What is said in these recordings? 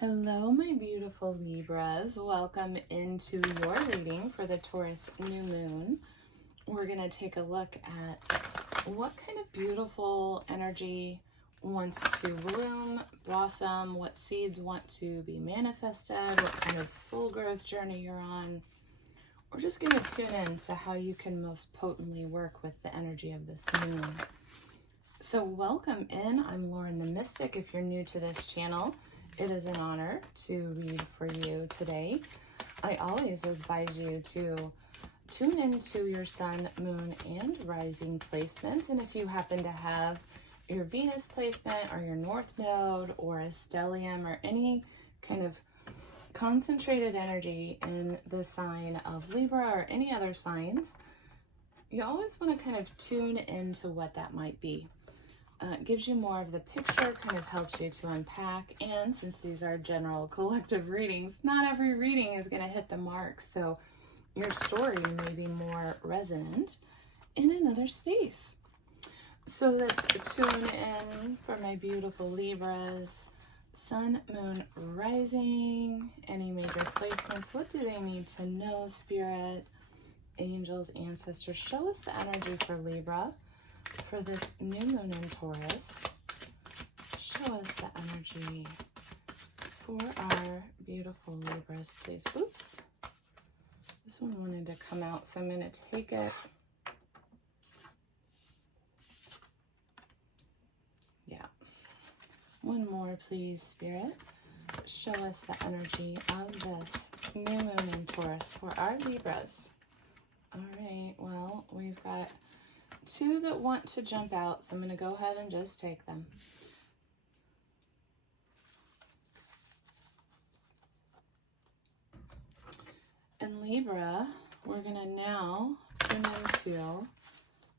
Hello, my beautiful Libras. Welcome into your reading for the Taurus new moon. We're going to take a look at what kind of beautiful energy wants to bloom, blossom, what seeds want to be manifested, what kind of soul growth journey you're on. We're just going to tune in to how you can most potently work with the energy of this moon. So welcome in. I'm Lauren the Mystic. If you're new to this channel, it is an honor to read for you today. I always advise you to tune into your sun, moon, and rising placements. And if you happen to have your Venus placement or your North Node or a stellium or any kind of concentrated energy in the sign of Libra or any other signs, you always want to kind of tune into what that might be. It gives you more of the picture, kind of helps you to unpack. And since these are general collective readings, not every reading is going to hit the mark. So your story may be more resonant in another space. So let's tune in for my beautiful Libras. Sun, moon, rising, any major placements. What do they need to know, Spirit, angels, ancestors? Show us the energy for Libra for this new moon in Taurus. Show us the energy for our beautiful Libras, please. Oops. This one wanted to come out, so I'm going to take it. Yeah. One more, please, Spirit. Show us the energy of this new moon in Taurus for our Libras. All right, well, we've got two that want to jump out, so I'm going to go ahead and just take them. In Libra, we're going to now tune into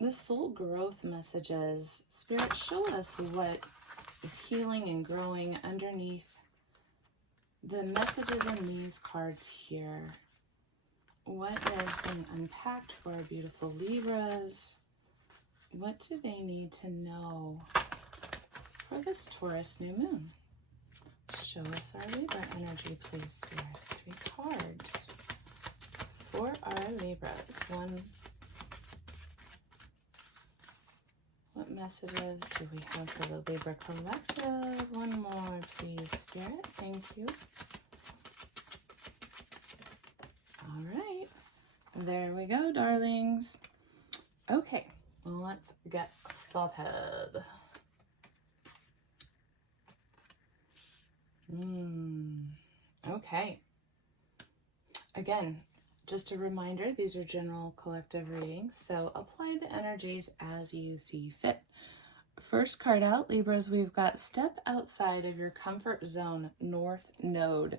the soul growth messages. Spirit, show us what is healing and growing underneath the messages in these cards here. What is being unpacked for our beautiful Libras? What do they need to know for this Taurus new moon? Show us our Libra energy, please, Spirit. 3 cards for our Libras. One. What messages do we have for the Libra collective? One more, please, Spirit. Thank you. All right. There we go, darlings. Okay. Let's get started. Okay. Again, just a reminder, these are general collective readings, so apply the energies as you see fit. First card out, Libras, we've got step outside of your comfort zone, North Node.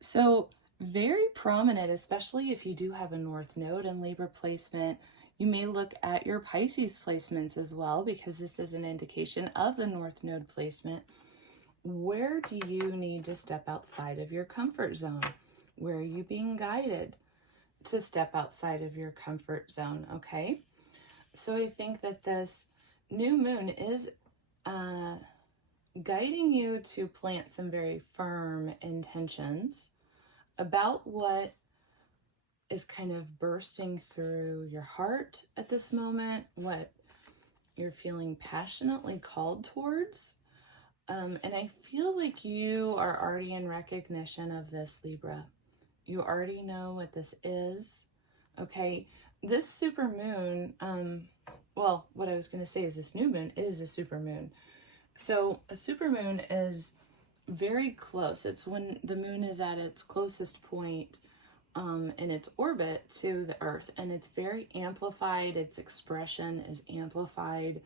So very prominent, especially if you do have a North Node and Libra placement. You may look at your Pisces placements as well, because this is an indication of the North Node placement. Where do you need to step outside of your comfort zone? Where are you being guided to step outside of your comfort zone? Okay, so I think that this new moon is guiding you to plant some very firm intentions about what is kind of bursting through your heart at this moment, what you're feeling passionately called towards. And I feel like you are already in recognition of this, Libra. You already know what this is. Okay, this super moon, well, what I was going to say is this new moon is a super moon. So a super moon is very close. It's when the moon is at its closest point in its orbit to the Earth, and it's very amplified. Its expression is amplified.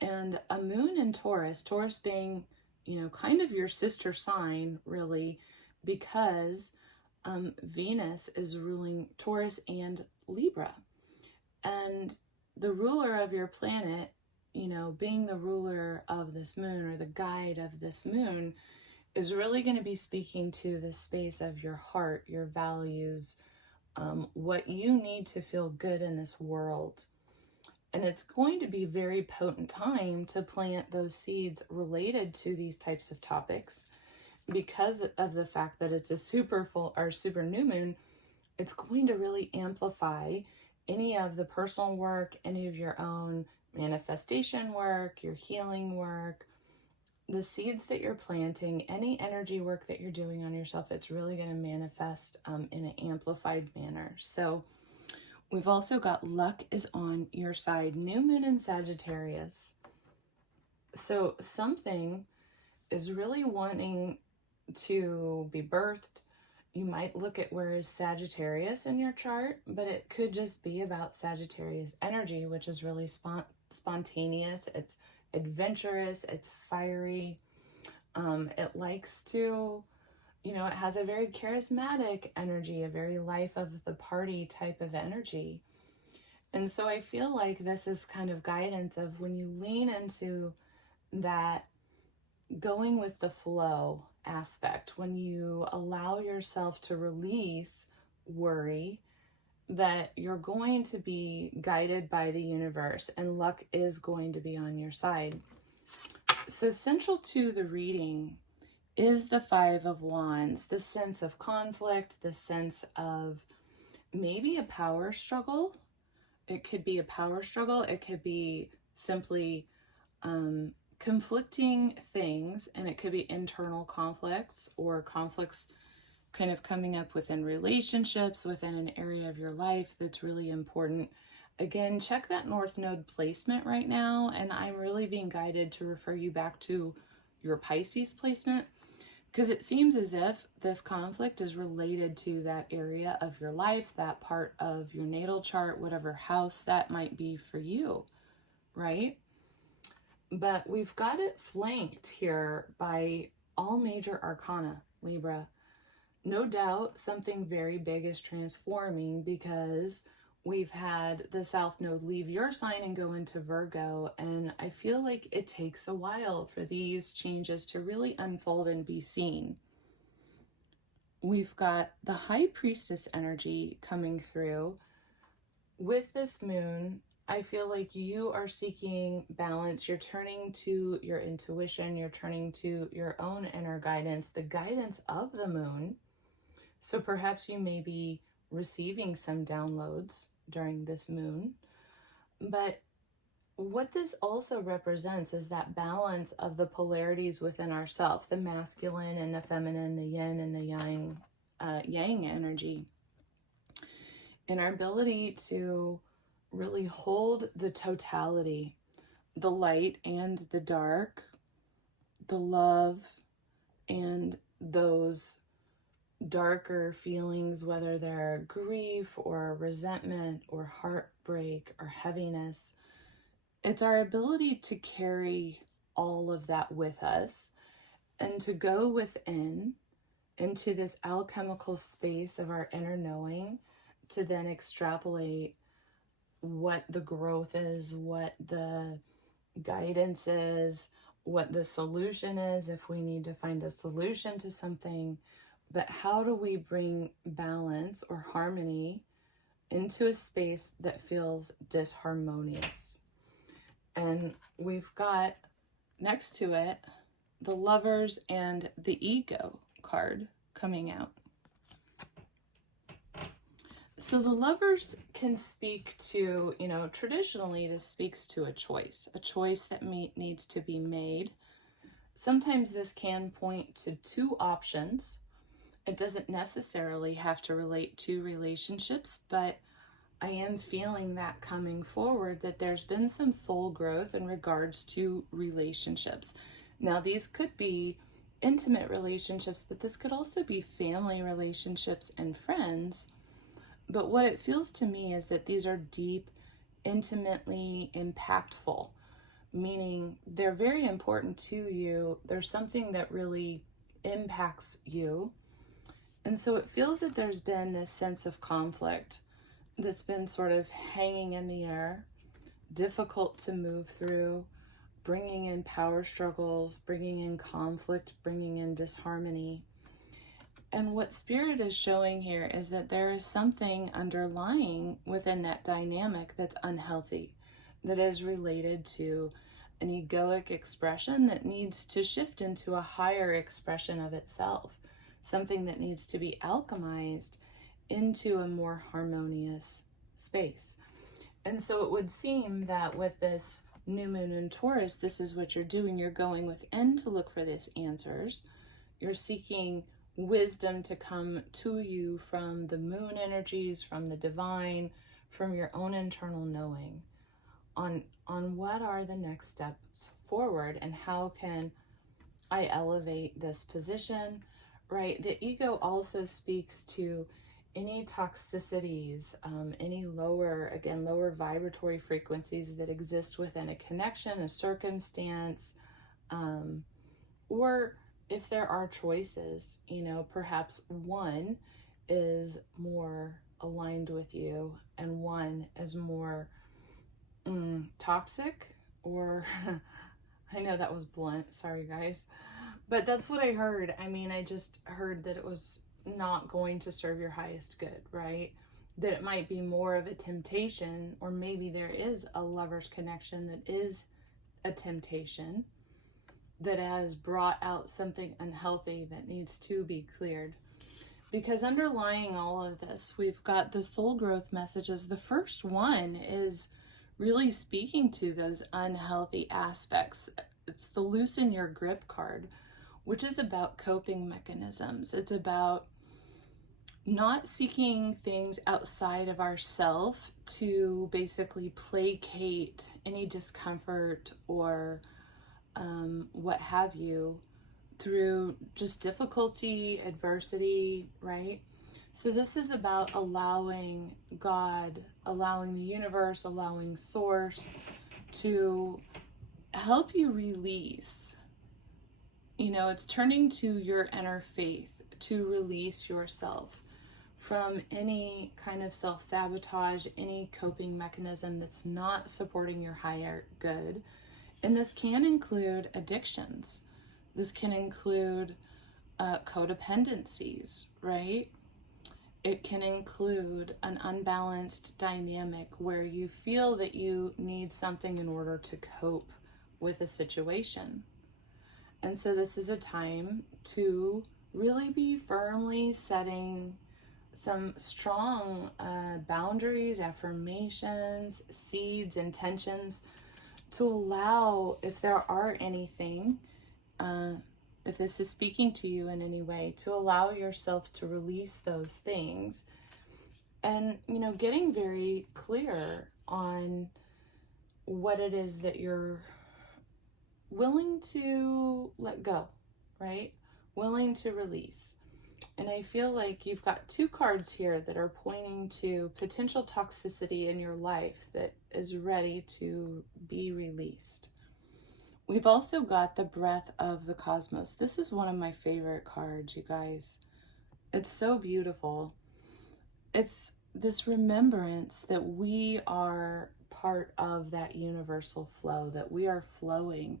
And a moon in Taurus, Taurus being, you know, kind of your sister sign, really, because Venus is ruling Taurus and Libra. And the ruler of your planet, you know, being the ruler of this moon or the guide of this moon, is really going to be speaking to the space of your heart, your values, what you need to feel good in this world. And it's going to be very potent time to plant those seeds related to these types of topics, because of the fact that it's a super full or super new moon, it's going to really amplify any of the personal work, any of your own manifestation work, your healing work, the seeds that you're planting, any energy work that you're doing on yourself. It's really going to manifest in an amplified manner. So we've also got luck is on your side, new moon in Sagittarius. So something is really wanting to be birthed. You might look at where is Sagittarius in your chart, but it could just be about Sagittarius energy, which is really spontaneous. It's adventurous. It's fiery. It likes to, it has a very charismatic energy, a very life of the party type of energy. And so I feel like this is kind of guidance of when you lean into that going with the flow aspect, when you allow yourself to release worry, that you're going to be guided by the universe and luck is going to be on your side. So central to the reading is the Five of Wands, the sense of conflict, the sense of maybe a power struggle. It could be a power struggle. It could be simply conflicting things, and it could be internal conflicts or conflicts kind of coming up within relationships, within an area of your life that's really important. Again, check that North Node placement right now, and I'm really being guided to refer you back to your Pisces placement, because it seems as if this conflict is related to that area of your life, that part of your natal chart, whatever house that might be for you, right? But we've got it flanked here by all major arcana, Libra. No doubt something very big is transforming, because we've had the South Node leave your sign and go into Virgo, and I feel like it takes a while for these changes to really unfold and be seen. We've got the High Priestess energy coming through. With this moon, I feel like you are seeking balance. You're turning to your intuition. You're turning to your own inner guidance, the guidance of the moon. So perhaps you may be receiving some downloads during this moon. But what this also represents is that balance of the polarities within ourselves, the masculine and the feminine, the yin and the yang energy, and our ability to really hold the totality, the light and the dark, the love and those darker feelings, whether they're grief or resentment or heartbreak or heaviness. It's our ability to carry all of that with us and to go within into this alchemical space of our inner knowing, to then extrapolate what the growth is, what the guidance is, what the solution is if we need to find a solution to something. But how do we bring balance or harmony into a space that feels disharmonious? And we've got next to it the Lovers and the Ego card coming out. So the Lovers can speak to, traditionally this speaks to a choice that needs to be made. Sometimes this can point to two options. It doesn't necessarily have to relate to relationships, but I am feeling that coming forward, that there's been some soul growth in regards to relationships. Now, these could be intimate relationships, but this could also be family relationships and friends. But what it feels to me is that these are deep, intimately impactful, meaning they're very important to you. There's something that really impacts you. And so it feels that there's been this sense of conflict that's been sort of hanging in the air, difficult to move through, bringing in power struggles, bringing in conflict, bringing in disharmony. And what Spirit is showing here is that there is something underlying within that dynamic that's unhealthy, that is related to an egoic expression that needs to shift into a higher expression of itself, something that needs to be alchemized into a more harmonious space. And so it would seem that with this new moon in Taurus, this is what you're doing. You're going within to look for these answers. You're seeking wisdom to come to you from the moon energies, from the divine, from your own internal knowing on what are the next steps forward and how can I elevate this position, right? The ego also speaks to any toxicities, any lower vibratory frequencies that exist within a connection, a circumstance, or if there are choices, perhaps one is more aligned with you and one is more toxic, or I know that was blunt, sorry guys, but that's what I heard. I just heard that it was not going to serve your highest good, right? That it might be more of a temptation, or maybe there is a lover's connection that is a temptation that has brought out something unhealthy that needs to be cleared. Because underlying all of this, we've got the soul growth messages. The first one is really speaking to those unhealthy aspects. It's the loosen your grip card, which is about coping mechanisms. It's about not seeking things outside of ourself to basically placate any discomfort or what have you through just difficulty, adversity, right? So this is about allowing God, allowing the universe, allowing source to help you release. It's turning to your inner faith to release yourself from any kind of self-sabotage, any coping mechanism that's not supporting your higher good. And this can include addictions. This can include codependencies, right? It can include an unbalanced dynamic where you feel that you need something in order to cope with a situation. And so this is a time to really be firmly setting some strong boundaries, affirmations, seeds, intentions to allow, if there are anything, if this is speaking to you in any way, to allow yourself to release those things and, getting very clear on what it is that you're willing to let go, right? Willing to release. And I feel like you've got two cards here that are pointing to potential toxicity in your life that is ready to be released. We've also got the breath of the cosmos. This is one of my favorite cards, you guys. It's so beautiful. It's this remembrance that we are part of that universal flow, that we are flowing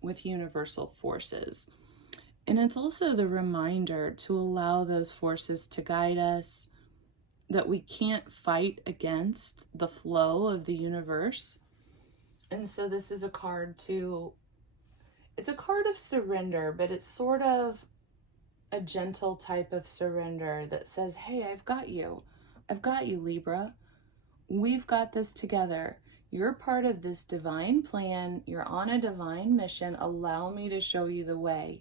with universal forces. And it's also the reminder to allow those forces to guide us, that we can't fight against the flow of the universe. And so this is a card it's a card of surrender, but it's sort of a gentle type of surrender that says, hey, I've got you, Libra. We've got this together. You're part of this divine plan. You're on a divine mission. Allow me to show you the way.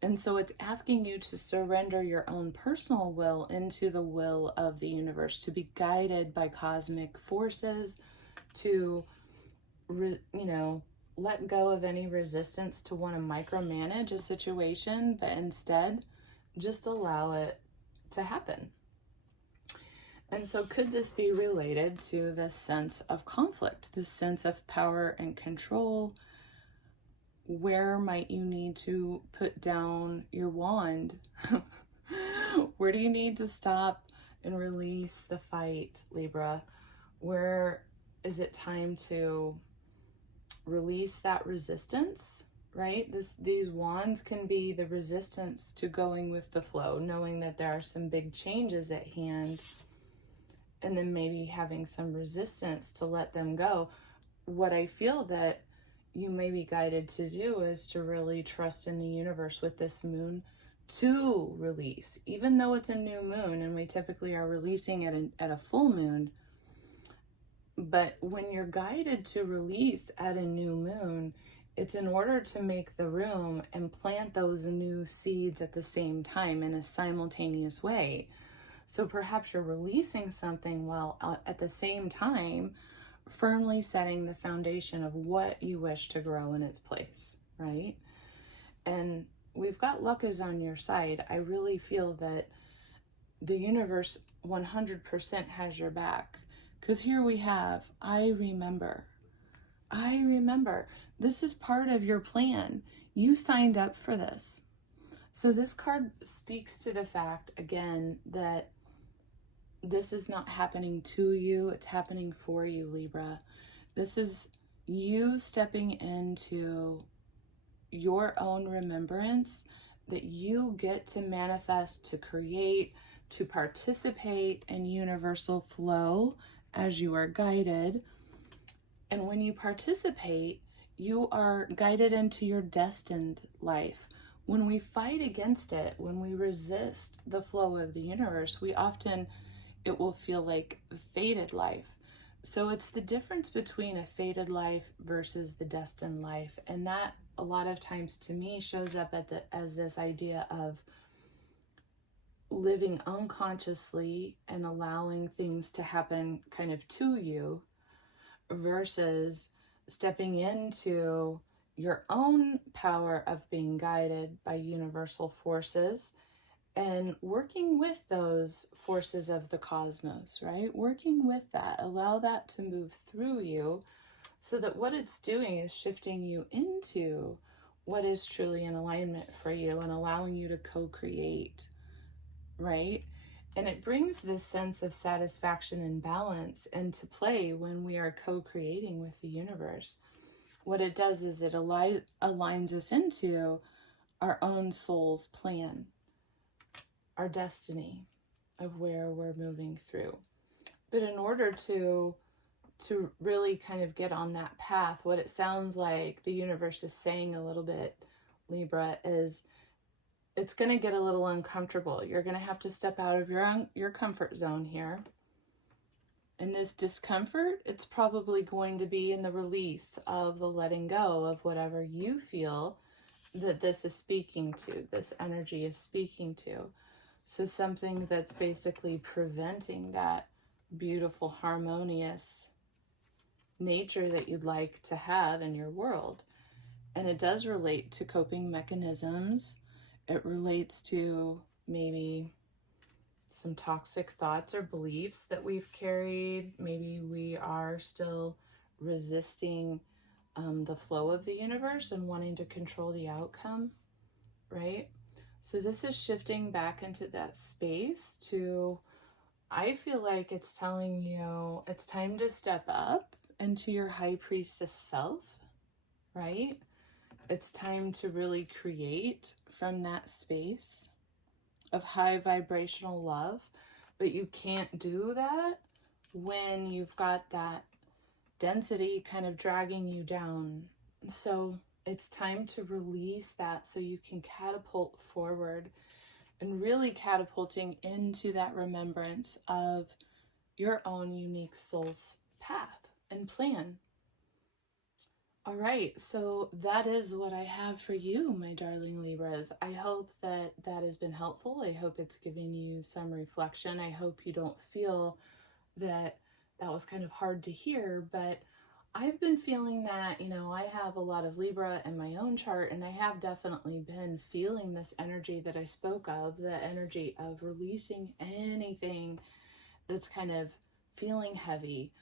And so it's asking you to surrender your own personal will into the will of the universe, to be guided by cosmic forces, to, let go of any resistance to want to micromanage a situation, but instead just allow it to happen. And so could this be related to this sense of conflict, this sense of power and control? Where might you need to put down your wand? Where do you need to stop and release the fight, Libra? Where is it time to release that resistance, right? These wands can be the resistance to going with the flow, knowing that there are some big changes at hand, and then maybe having some resistance to let them go. What I feel that you may be guided to do is to really trust in the universe with this moon to release, even though it's a new moon and we typically are releasing at a full moon. But when you're guided to release at a new moon, it's in order to make the room and plant those new seeds at the same time in a simultaneous way. So perhaps you're releasing something while at the same time firmly setting the foundation of what you wish to grow in its place, right? And we've got luck is on your side. I really feel that the universe 100% has your back. Because here we have, I remember. This is part of your plan. You signed up for this. So this card speaks to the fact, again, that this is not happening to you, it's happening for you, Libra. This is you stepping into your own remembrance that you get to manifest, to create, to participate in universal flow as you are guided. And when you participate, you are guided into your destined life. When we fight against it, when we resist the flow of the universe, it will feel like a fated life. So it's the difference between a fated life versus the destined life. And that a lot of times to me shows up as this idea of living unconsciously and allowing things to happen kind of to you versus stepping into your own power of being guided by universal forces and working with those forces of the cosmos, right? Working with that, allow that to move through you so that what it's doing is shifting you into what is truly in alignment for you and allowing you to co-create, right? And it brings this sense of satisfaction and balance into play when we are co-creating with the universe. What it does is it aligns us into our own soul's plan, our destiny of where we're moving through. But in order to really kind of get on that path, what it sounds like the universe is saying a little bit, Libra, is it's going to get a little uncomfortable. You're going to have to step out of your comfort zone here. And this discomfort, it's probably going to be in the release of the letting go of whatever you feel that this is speaking to, this energy is speaking to. So something that's basically preventing that beautiful, harmonious nature that you'd like to have in your world. And it does relate to coping mechanisms. It relates to maybe some toxic thoughts or beliefs that we've carried. Maybe we are still resisting the flow of the universe and wanting to control the outcome, right? So this is shifting back into that space to, I feel like it's telling you it's time to step up into your high priestess self, right? It's time to really create from that space of high vibrational love, but you can't do that when you've got that density kind of dragging you down. So it's time to release that so you can catapult forward and really catapulting into that remembrance of your own unique soul's path and plan. All right, so that is what I have for you, my darling Libras. I hope that has been helpful. I hope it's given you some reflection. I hope you don't feel that was kind of hard to hear, but I've been feeling that, I have a lot of Libra in my own chart, and I have definitely been feeling this energy that I spoke of, the energy of releasing anything that's kind of feeling heavy.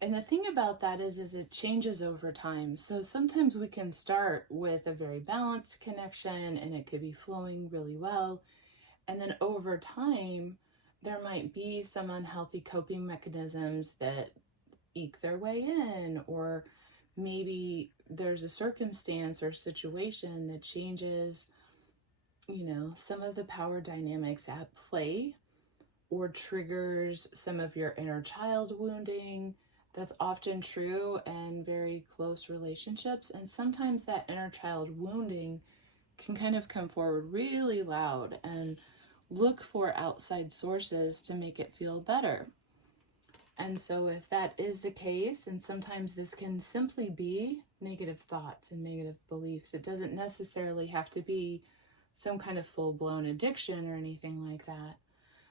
And the thing about that is it changes over time. So sometimes we can start with a very balanced connection and it could be flowing really well. And then over time, there might be some unhealthy coping mechanisms that eke their way in, or maybe there's a circumstance or situation that changes, some of the power dynamics at play or triggers some of your inner child wounding That's often true in very close relationships, and sometimes that inner child wounding can kind of come forward really loud and look for outside sources to make it feel better. And so if that is the case, and sometimes this can simply be negative thoughts and negative beliefs, it doesn't necessarily have to be some kind of full-blown addiction or anything like that.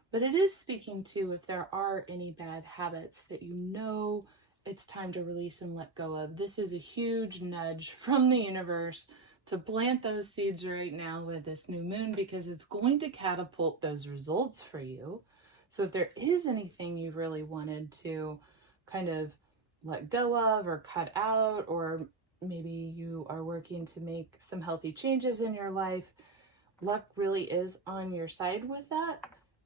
But it is speaking to if there are any bad habits that you know it's time to release and let go of. This is a huge nudge from the universe to plant those seeds right now with this new moon, because it's going to catapult those results for you. So if there is anything you've really wanted to kind of let go of or cut out, or maybe you are working to make some healthy changes in your life, luck really is on your side with that.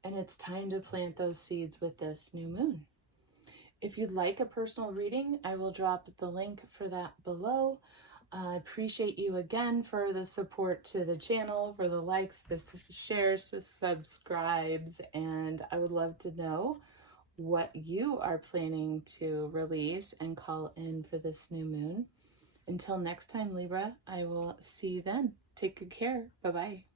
And it's time to plant those seeds with this new moon. If you'd like a personal reading, I will drop the link for that below. I appreciate you again for the support to the channel, for the likes, the shares, the subscribes, and I would love to know what you are planning to release and call in for this new moon. Until next time, Libra, I will see you then. Take good care. Bye-bye.